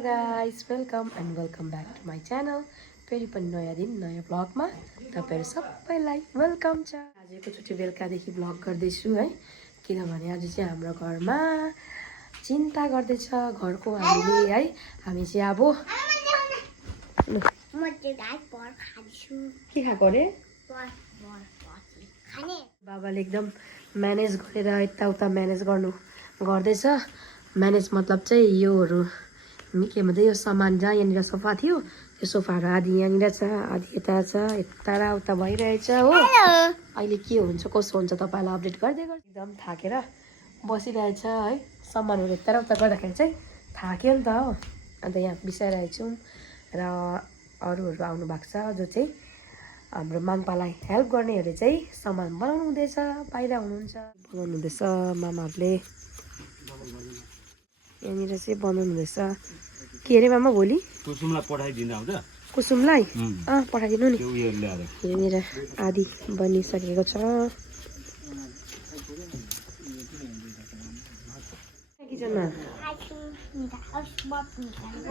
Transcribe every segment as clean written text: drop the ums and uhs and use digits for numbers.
Guys welcome back to my channel. फेरि पनि नयाँ दिन नयाँ ब्लगमा तपाईँहरू सबैलाई वेलकम छ। आजको छुट्टी बेलुकादेखि ब्लग गर्दैछु है, किनभने आज चाहिँ हाम्रो घरमा चिन्ता गर्दैछ घरको हामीले है। हामी चाहिँ अब के खाएको अरे बाबाले एकदम म्यानेज गरेर यताउता म्यानेज गर्दैछ। म्यानेज मतलब चाहिँ योहरू के भन्छ, यो सामान जहाँ यहाँनिर सोफा थियो त्यो सोफाहरू आधी यहाँनिर छ आधी यता छ, यता र उता भइरहेछ हो। अहिले के हुन्छ कसो हुन्छ तपाईँलाई अपडेट गर्दै एकदम थाकेर बसिरहेछ है। सामानहरू यता र उता गर्दाखेरि चाहिँ थाक्यो नि त हो। अन्त यहाँ बिसाइरहेछौँ र अरूहरू आउनु भएको छ जो चाहिँ हाम्रो माङ्पालाई हेल्प गर्नेहरूले चाहिँ सामान बनाउनु हुँदैछ, बाहिर हुनुहुन्छ बनाउनु हुँदैछ। मामाहरूले यहाँनिर चाहिँ बनाउनु हुँदैछ। के अरे मामा भोलि कुसुमलाई पठाइदिँदा हुन्छ। कुसुमलाई पठाइदिनु नि। यहाँनिर आधी बनिसकेको छ। किचनमा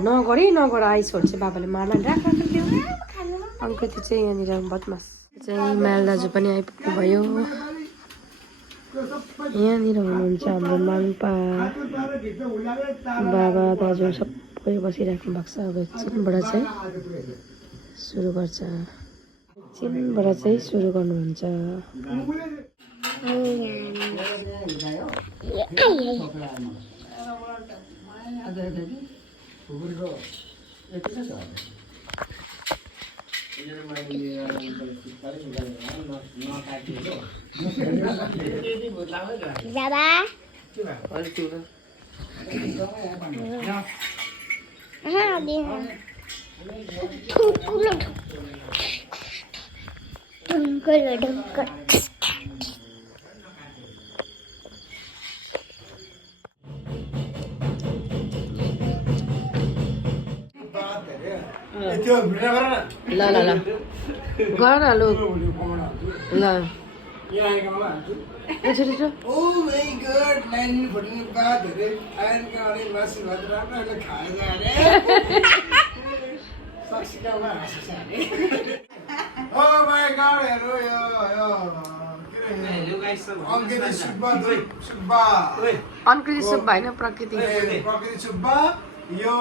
नगर आइसहरू चाहिँ बाबाले मार्ला नि। राख त्यो अङ्कति चाहिँ यहाँनिर बदमास चाहिँ माल दाजु पनि आइपुग्नु भयो। यहाँनिर हुनुहुन्छ हाम्रो माङ्पा बाबा दाजु सबै बसिराख्नु भएको छ। अब एकछिनबाट चाहिँ सुरु गर्छ, एकछिनबाट चाहिँ सुरु गर्नुहुन्छ। ल ल ल गर न लु ल अङ्कृति सुब्बा होइन प्रकृति सुब्बा। यो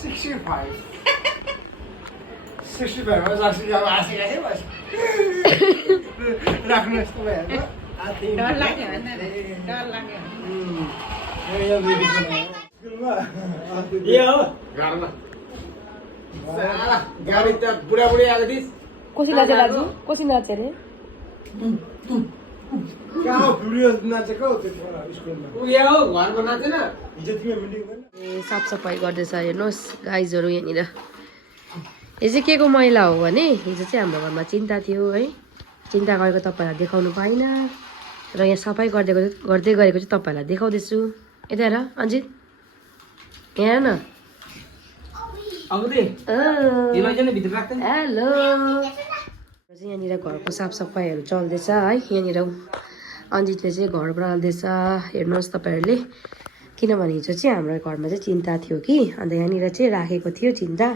65 राख्नुहोस् तपाईँहरूको। गाडी त बुढाबुढी आएको थिइस्। कोसी नाचे दाजु, कोसी नाचे अरे साफसफाइ गर्दैछ। हेर्नुहोस् गाइजहरू यहाँनिर यो चाहिँ के को मैला हो भने हिजो चाहिँ हाम्रो घरमा चिन्ता थियो है। चिन्ता गरेको तपाईँहरूलाई देखाउनु पाइनँ र यहाँ सफाइ गर्दै गरेको चाहिँ तपाईँहरूलाई देखाउँदैछु। यता हेर अञ्जित, यहाँ हेर न। हेलो, यहाँनिर घरको साफसफाइहरू चल्दैछ है। यहाँनिर अञ्जितले चाहिँ घर बनाउँदैछ। हेर्नुहोस् तपाईँहरूले, किनभने हिजो चाहिँ हाम्रो घरमा चाहिँ चिन्ता थियो कि, अन्त यहाँनिर चाहिँ राखेको थियो चिन्ता।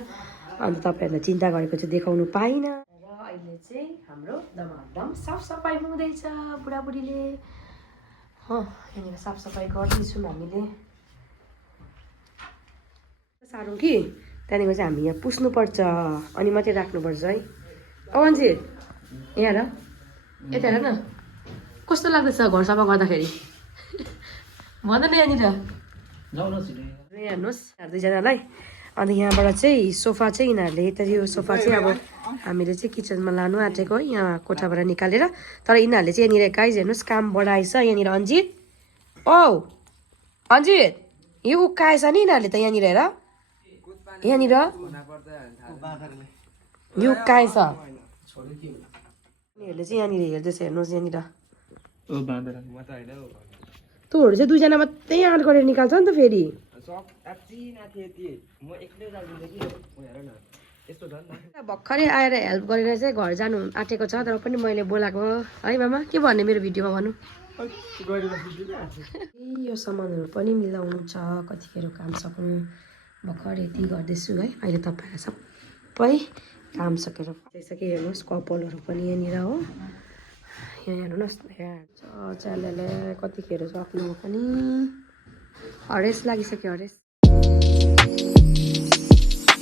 अन्त तपाईँहरूलाई चिन्ता गरेको चाहिँ देखाउनु पाइनँ। र अहिले चाहिँ हाम्रो दमादम साफसफाइ हुँदैछ बुढाबुढीले। यहाँनिर साफसफाइ गर्दैछौँ हामीले। सारौँ कि त्यहाँदेखि चाहिँ हामी यहाँ पुस्नुपर्छ अनि मात्रै राख्नुपर्छ है। अञ्जित यहाँ हेर, यता हेर न कस्तो लाग्दैछ घर सफा गर्दाखेरि भन न। यहाँनिर हेर्नुहोस् दुईजनालाई। अन्त यहाँबाट चाहिँ सोफा चाहिँ यिनीहरूले यता यो सोफा चाहिँ अब हामीले चाहिँ किचनमा लानु आँटेको है, यहाँ कोठाबाट निकालेर। तर यिनीहरूले चाहिँ यहाँनिर गाइज हेर्नुहोस् काम बढाएछ। यहाँनिर अञ्जित, औ अञ्जित यो उक्काएछ नि यिनीहरूले त। यहाँनिर हेर, यहाँनिर यो उक्काएछ। यिनीहरूले चाहिँ यहाँनिर हेर्दैछ। हेर्नुहोस् यहाँनिर तँहरू चाहिँ दुईजना मात्रै आँट गरेर निकाल्छ नि त फेरि। भर्खरै आएर हेल्प गरेर चाहिँ घर जानु आँटेको छ, तर पनि मैले बोलाएको है। मामा के भन्ने मेरो भिडियोमा भन्नु। यो सामानहरू पनि मिलाउनु छ कतिखेर काम सक्नु भर्खर यति गर्दैछु है अहिले तपाईँलाई सबै काम सकेर फर्काइसकेँ हेर्नुहोस् कपालहरू पनि यहाँनिर हो यहाँ हेर्नुहोस् च्यालले कतिखेर सक्नु पनि हरेस लागिसक्यो हरेस